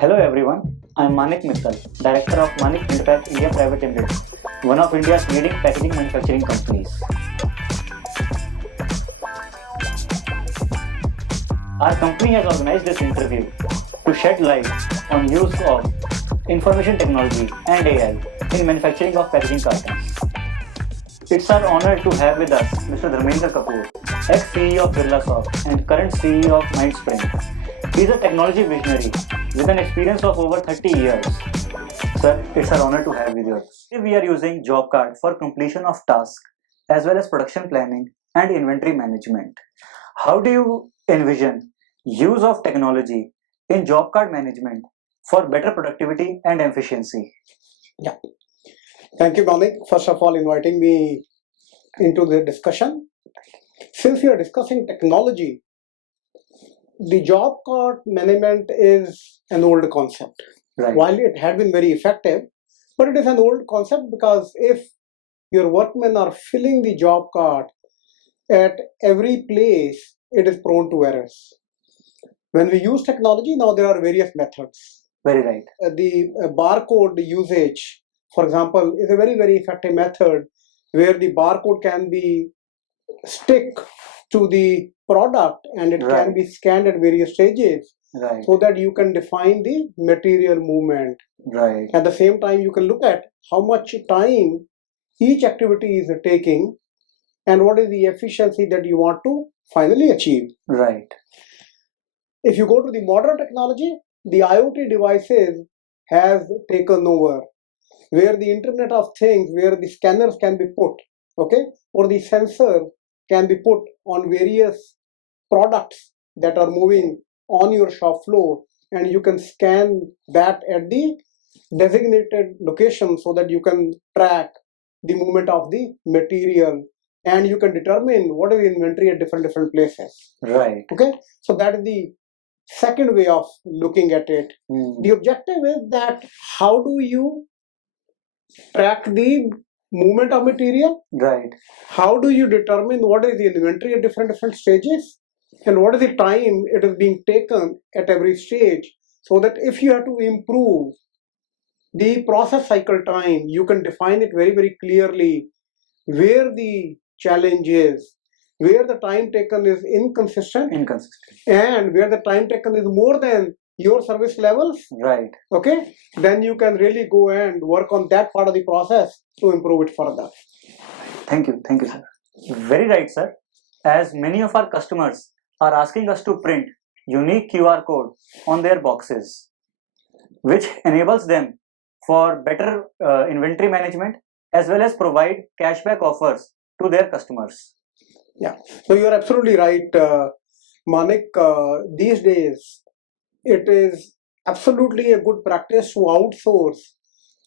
Hello everyone, I am Manik Mittal, Director of Manik Printpack India Private Limited, one of India's leading packaging manufacturing companies. Our company has organized this interview to shed light on use of information technology and AI in manufacturing of packaging cartons. It's our honor to have with us Mr. Dharmender Kapoor, ex-CEO of Birlasoft and current CEO of Mindsprint. He is a technology visionary with an experience of over 30 years. Sir, it's our honor to have with you. Today we are using job card for completion of tasks as well as production planning and inventory management. How do you envision use of technology in job card management for better productivity and efficiency? Yeah. Thank you, Manik, first of all, inviting me into the discussion. Since we are discussing technology, the job card management is an old concept. Right. While it had been very effective, but it is an old concept because if your workmen are filling the job card at every place, it is prone to errors. When we use technology, now there are various methods. Very right. The barcode usage, for example, is a very, very effective method where the barcode can be stick to the product and it Right. can be scanned at various stages Right. so that you can define the material movement. Right. At the same time, you can look at how much time each activity is taking and what is the efficiency that you want to finally achieve. Right. If you go to the modern technology, the IoT devices has taken over, where the Internet of Things, where the scanners can be put, okay, or the sensor can be put on various products that are moving on your shop floor, and you can scan that at the designated location so that you can track the movement of the material and you can determine what is the inventory at different places. Right. Okay, so that is the second way of looking at it. The objective is that how do you track the movement of material? Right. How do you determine what is the inventory at different stages? And what is the time it is being taken at every stage? So that if you have to improve the process cycle time, you can define it very, very clearly where the challenge is, where the time taken is inconsistent, and where the time taken is more than your service levels. Right. Okay, then you can really go and work on that part of the process to improve it further. Thank you, sir. Very right, sir. As many of our customers are asking us to print unique QR code on their boxes, which enables them for better inventory management as well as provide cashback offers to their customers. Yeah, so you are absolutely right, Manik. These days, it is absolutely a good practice to outsource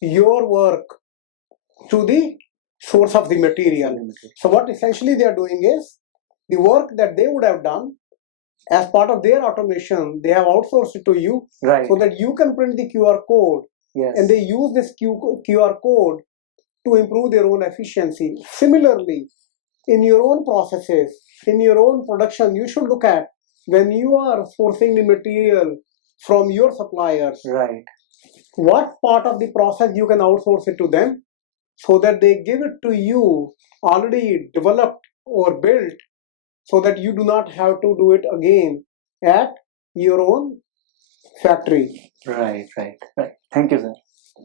your work to the source of the material. So what essentially they are doing is the work that they would have done as part of their automation, they have outsourced it to you. Right. So that you can print the QR code. Yes. And they use this QR code to improve their own efficiency. Similarly, in your own processes, in your own production, you should look at when you are sourcing the material from your suppliers. Right. What part of the process you can outsource it to them so that they give it to you already developed or built so that you do not have to do it again at your own factory. Right. Thank you, sir.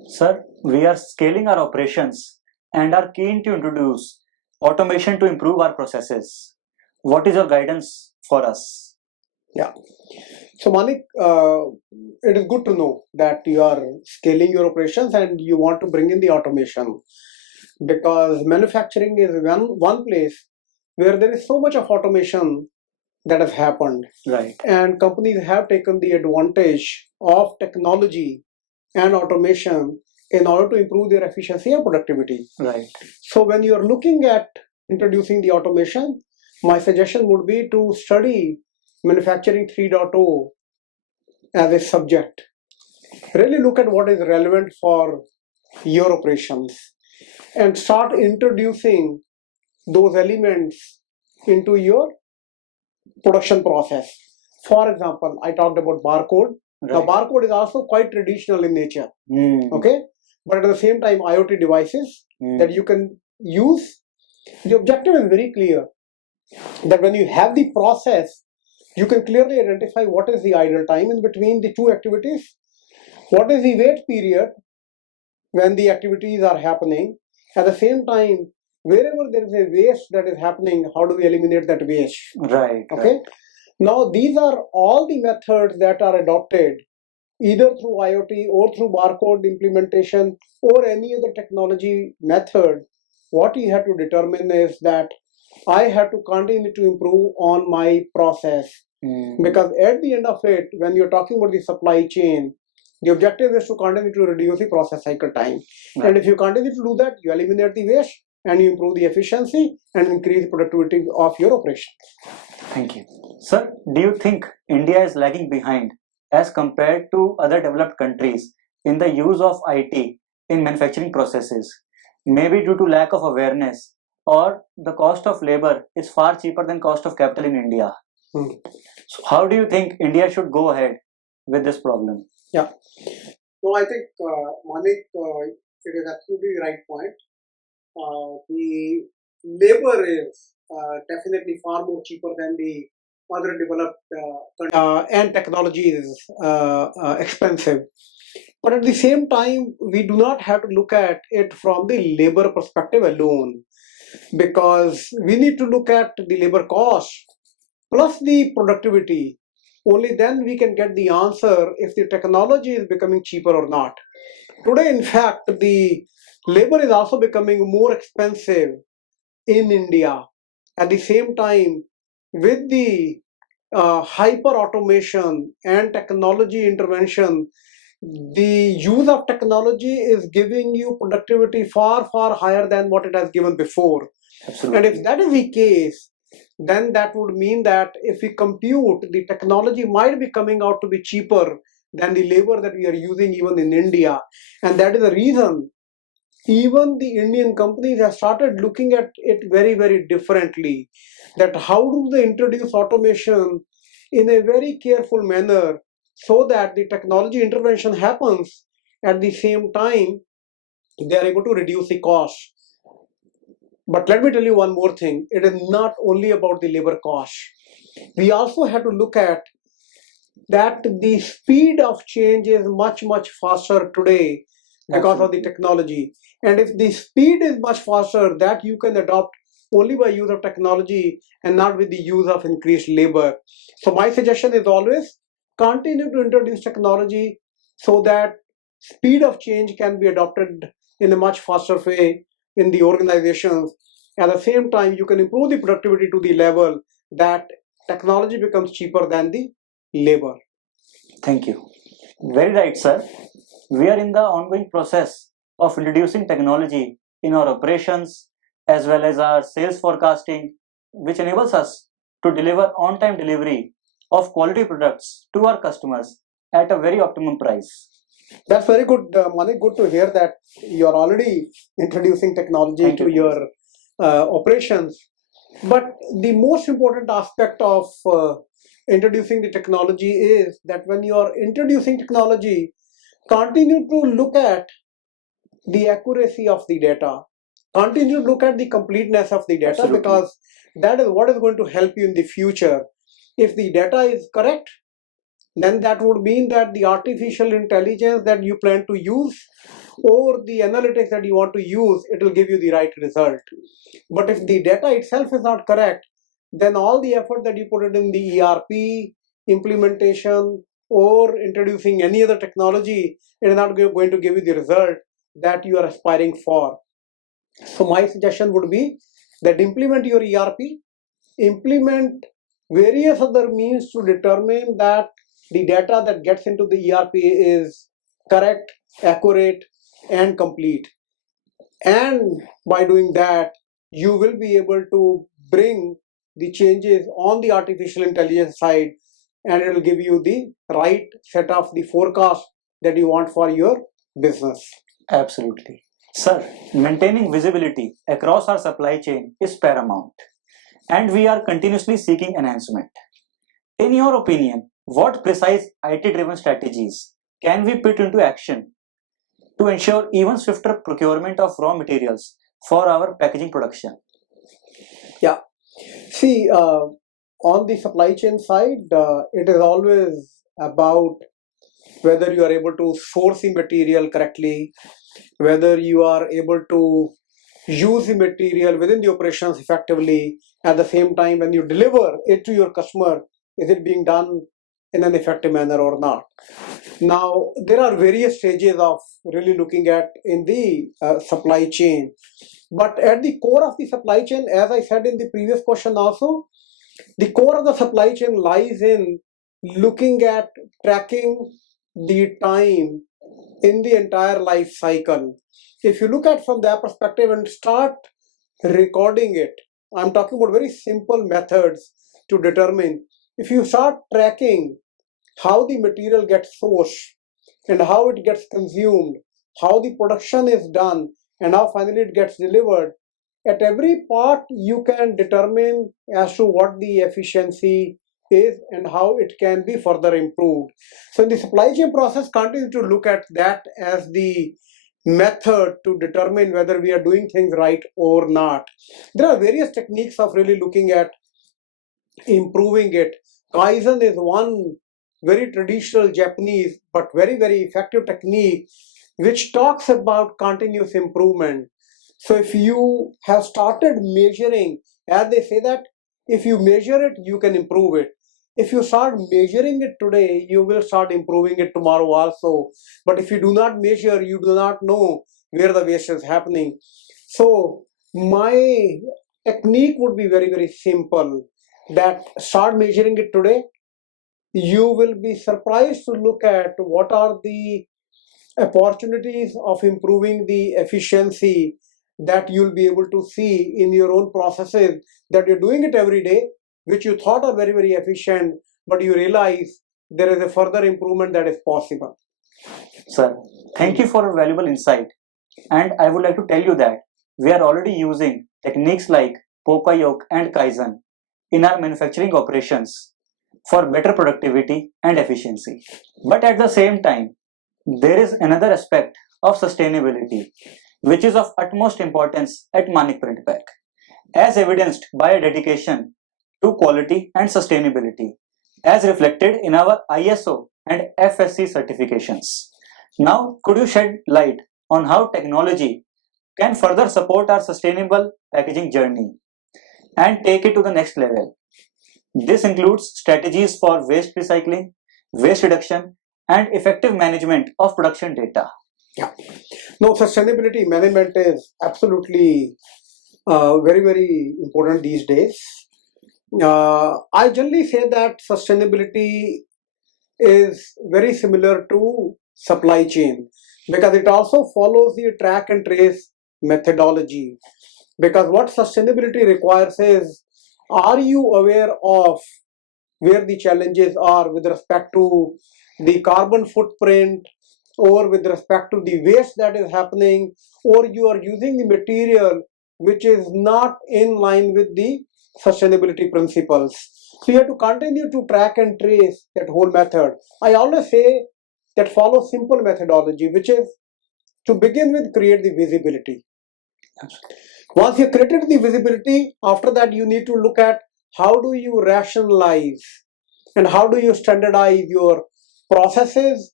Sir, we are scaling our operations and are keen to introduce automation to improve our processes. What is your guidance for us? Yeah. So Manik, it is good to know that you are scaling your operations and you want to bring in the automation, because manufacturing is one place where there is so much of automation that has happened. Right. And companies have taken the advantage of technology and automation in order to improve their efficiency and productivity. Right. So when you are looking at introducing the automation, my suggestion would be to study Manufacturing 3.0 as a subject. Really look at what is relevant for your operations and start introducing those elements into your production process. For example, I talked about barcode. Now, barcode is also quite traditional in nature. Mm. Okay, but at the same time, IoT devices that you can use. The objective is very clear, that when you have the process, you can clearly identify what is the idle time in between the two activities, what is the wait period when the activities are happening. At the same time, wherever there is a waste that is happening, how do we eliminate that waste? Right. Okay. Right. Now, these are all the methods that are adopted either through IoT or through barcode implementation or any other technology method. What you have to determine is that I have to continue to improve on my process. Because at the end of it, when you're talking about the supply chain, the objective is to continue to reduce the process cycle time. Right. And if you continue to do that, you eliminate the waste and you improve the efficiency and increase the productivity of your operation. Thank you. Sir, do you think India is lagging behind as compared to other developed countries in the use of IT in manufacturing processes? Maybe due to lack of awareness, or the cost of labor is far cheaper than cost of capital in India. So how do you think India should go ahead with this problem? Yeah. No, I think, Manik, it is absolutely the right point. The labor is definitely far more cheaper than the other developed countries, and technology is expensive. But at the same time, we do not have to look at it from the labor perspective alone, because we need to look at the labor cost plus the productivity. Only then we can get the answer if the technology is becoming cheaper or not. Today, in fact, the labor is also becoming more expensive in India. At the same time, with the hyper automation and technology intervention, the use of technology is giving you productivity far, far higher than what it has given before. Absolutely. And if that is the case, then that would mean that if we compute, the technology might be coming out to be cheaper than the labor that we are using even in India. And that is the reason even the Indian companies have started looking at it very, very differently. That how do they introduce automation in a very careful manner so that the technology intervention happens at the same time they are able to reduce the cost. But let me tell you one more thing. It is not only about the labor cost. We also have to look at that the speed of change is much, much faster today because of the technology. And if the speed is much faster, that you can adopt only by use of technology and not with the use of increased labor. So my suggestion is always continue to introduce technology so that speed of change can be adopted in a much faster way in the organizations. At the same time, you can improve the productivity to the level that technology becomes cheaper than the labor. Thank you. Very right, sir. We are in the ongoing process of introducing technology in our operations as well as our sales forecasting, which enables us to deliver on-time delivery of quality products to our customers at a very optimum price. That's very good, Manik. Good to hear that you're already introducing technology to your operations. But the most important aspect of introducing the technology is that when you are introducing technology, continue to look at the accuracy of the data. Continue to look at the completeness of the data. Absolutely. Because that is what is going to help you in the future. If the data is correct, then that would mean that the artificial intelligence that you plan to use or the analytics that you want to use, it will give you the right result. But if the data itself is not correct, then all the effort that you put it in the ERP implementation or introducing any other technology, it is not going to give you the result that you are aspiring for. So my suggestion would be that implement your ERP, implement various other means to determine that the data that gets into the ERP is correct, accurate, and complete. And by doing that, you will be able to bring the changes on the artificial intelligence side, and it will give you the right set of the forecast that you want for your business. Absolutely. Sir, maintaining visibility across our supply chain is paramount, and we are continuously seeking enhancement. In your opinion, what precise IT-driven strategies can we put into action to ensure even swifter procurement of raw materials for our packaging production? Yeah. See, on the supply chain side, it is always about whether you are able to source the material correctly, whether you are able to use the material within the operations effectively. At the same time, when you deliver it to your customer, is it being done in an effective manner or not? Now, there are various stages of really looking at in the supply chain. But at the core of the supply chain, as I said in the previous question also, the core of the supply chain lies in looking at tracking the time in the entire life cycle. If you look at from that perspective and start recording it, I'm talking about very simple methods to determine. If you start tracking how the material gets sourced and how it gets consumed, how the production is done, and how finally it gets delivered, at every part you can determine as to what the efficiency is and how it can be further improved. So in the supply chain process, continue to look at that as the method to determine whether we are doing things right or not. There are various techniques of really looking at improving it. Kaizen is one very traditional Japanese but very, very effective technique which talks about continuous improvement. So if you have started measuring, as they say that if you measure it, you can improve it. If you start measuring it today, you will start improving it tomorrow also. But if you do not measure, you do not know where the waste is happening. So my technique would be very, very simple, that start measuring it today. You will be surprised to look at what are the opportunities of improving the efficiency that you'll be able to see in your own processes, that you're doing it every day, which you thought are very, very efficient, but you realize there is a further improvement that is possible. Sir, thank you for a valuable insight. And I would like to tell you that we are already using techniques like Pokayok and Kaizen in our manufacturing operations for better productivity and efficiency. But at the same time, there is another aspect of sustainability which is of utmost importance at Manik Printpack, as evidenced by a dedication to quality and sustainability, as reflected in our ISO and FSC certifications. Now, could you shed light on how technology can further support our sustainable packaging journey and take it to the next level? This includes strategies for waste recycling, waste reduction, and effective management of production data. Yeah. No, sustainability management is absolutely very, very important these days. I generally say that sustainability is very similar to supply chain because it also follows the track and trace methodology. Because what sustainability requires is, are you aware of where the challenges are with respect to the carbon footprint or with respect to the waste that is happening, or you are using the material which is not in line with the sustainability principles. So you have to continue to track and trace that whole method. I always say that follow simple methodology, which is to begin with create the visibility. Once you created the visibility, after that you need to look at how do you rationalize and how do you standardize your processes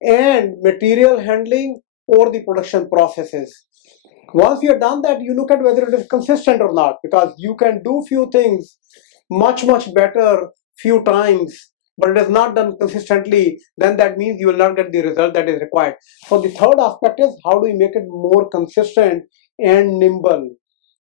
and material handling or the production processes. Once you have done that, you look at whether it is consistent or not, because you can do few things much better few times, but it is not done consistently, then that means you will not get the result that is required. So the third aspect is how do you make it more consistent and nimble,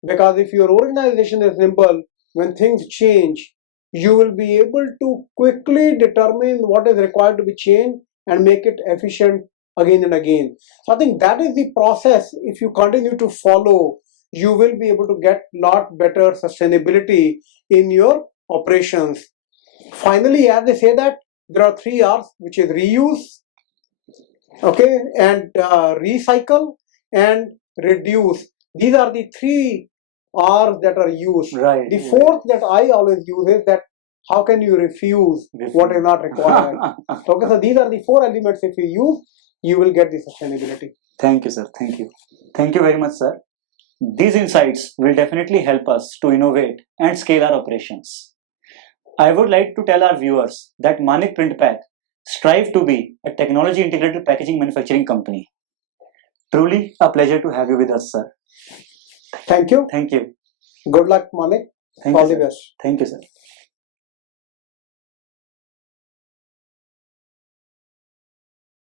because if your organization is nimble, when things change, you will be able to quickly determine what is required to be changed and make it efficient again and again. So I think that is the process. If you continue to follow, you will be able to get lot better sustainability in your operations. Finally, as they say that there are 3 R's, which is reuse, okay, and recycle and reduce. These are the 3 R's that are used. Right. The fourth that I always use is that how can you refuse what is not required? Okay, so these are the 4 elements. If you use, you will get the sustainability. Thank you, sir. Thank you. Thank you very much, sir. These insights will definitely help us to innovate and scale our operations. I would like to tell our viewers that Manik Printpack strive to be a technology integrated packaging manufacturing company. Truly a pleasure to have you with us, sir. Thank you. Thank you. Good luck, Manik. Thank All you, the sir. best. Thank you, sir.